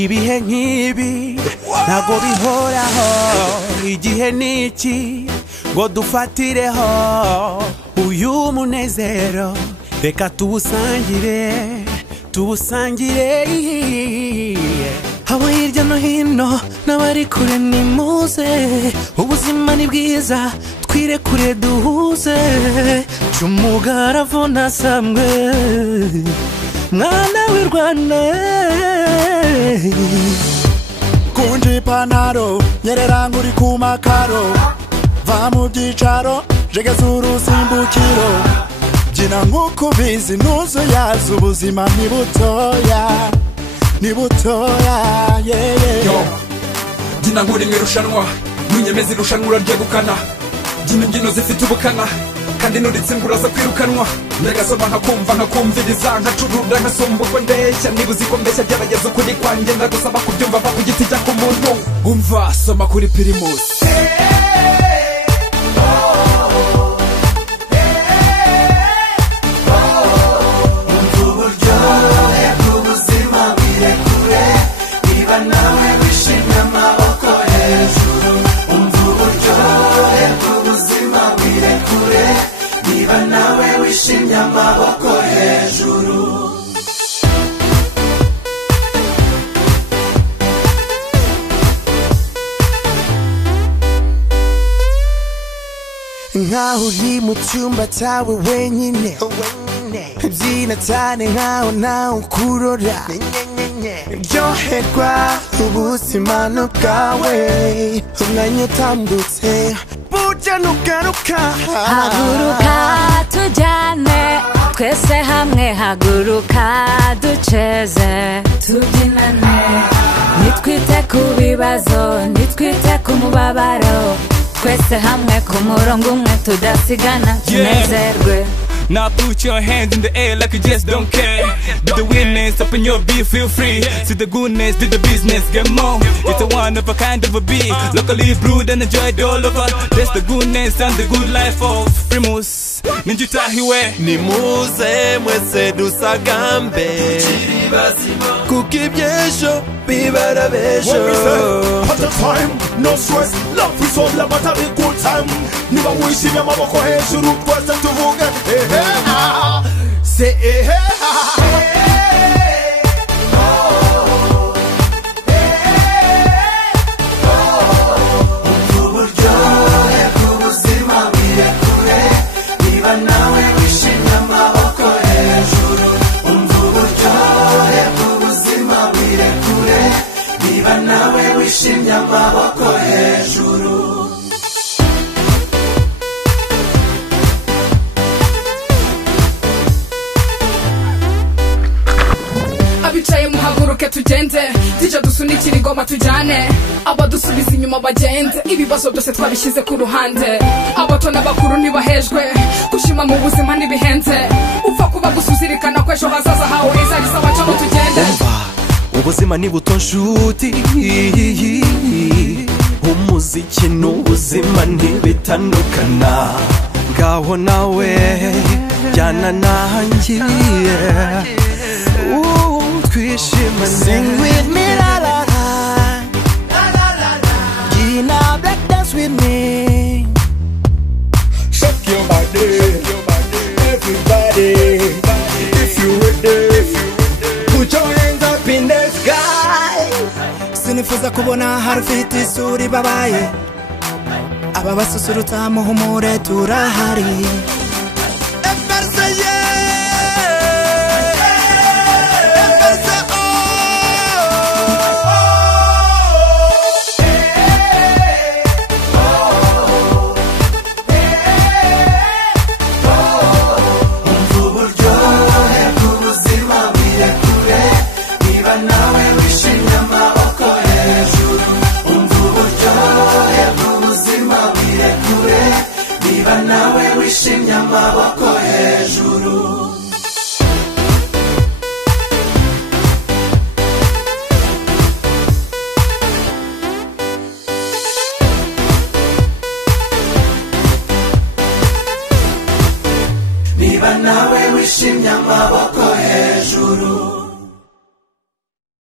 ibihe nk'ibi ntago bihoraho igihe niki ngo dufatireho uyu munezero reka tuwusangire abo hirya no hino n'abari kure nimuze ubuzima ni bwiza twirekure duhuze cy'umugaravu nasamwe mwana w'i Rwanda kunje ipantaro nyerera nguri ku makaro va mu byicaro jegeza urusimbukiro byina nk'uko ubizi ntuzuyaza ubuzima ni butoya byina nk'uri mu irushanwa ntunyemeze irushanwa uraryegukana byina imbyino zifite ubukana kandi nuritsinda uraza kwirukanwa ndagasoma nkakumviriza nkacurura nkasumba uko ndeshya niba uzi ko mbeshya gerageza ukuri kwanjye ndagusaba kubyumva va ku giti jya ku muntu umva soma kuri Primus wishimye amaboko hejuru nkaho uri mu cyumba cyawe wenyine byina cyane nkaho nawe ukurora ryoherwa ubuzimano bwawe umwanya utambutse burya nugaruka haguruka tujyane twese hamwe haguruka duceze tubyinane nitwite ku bibazo nitwite ku mubabaro twese hamwe ku murongo umwe tudasigana tunezerwe. Now put your hands in the air like you just don't care. Do the witness, open your beat, feel free. See the goodness, do the business, get more. It's a one of a kind of a beat. Locally brewed and enjoyed all over. That's the goodness and the good life of Primus. Ninjutahiwe nimuze mwese dusagambe kuko iby'ejo bibara b'ejo. At the time, no stress, love is all about a good time. Niba wishimye amaboko hejuru twese tuvuge say wishimye amaboko hejuru abicaye muhaguruke tugende tujya dusunikira ingoma tujyane abadusubiza inyuma bagende ibibazo byose twabishyize ku ruhande abato n'abakuru ntibahejwe gushima mu buzima ntibihenze upfa kuba gusuzirikana ko ejo hazaza hawe izahise abacamo tugende. ubuzima ni buto nshuti umuziki n'ubuzima ntibitandukana ngaho nawe jyana nanjye twishimane. Sing with me la la la Gina black dance with me. shake your body everybody if you ready put your hands up in the sky. Sinifuza kubona harufite isuri babaye aba basusurutsa muhumure turahari. wishimye amaboko hejuru niba nawe wishimye amaboko hejuru.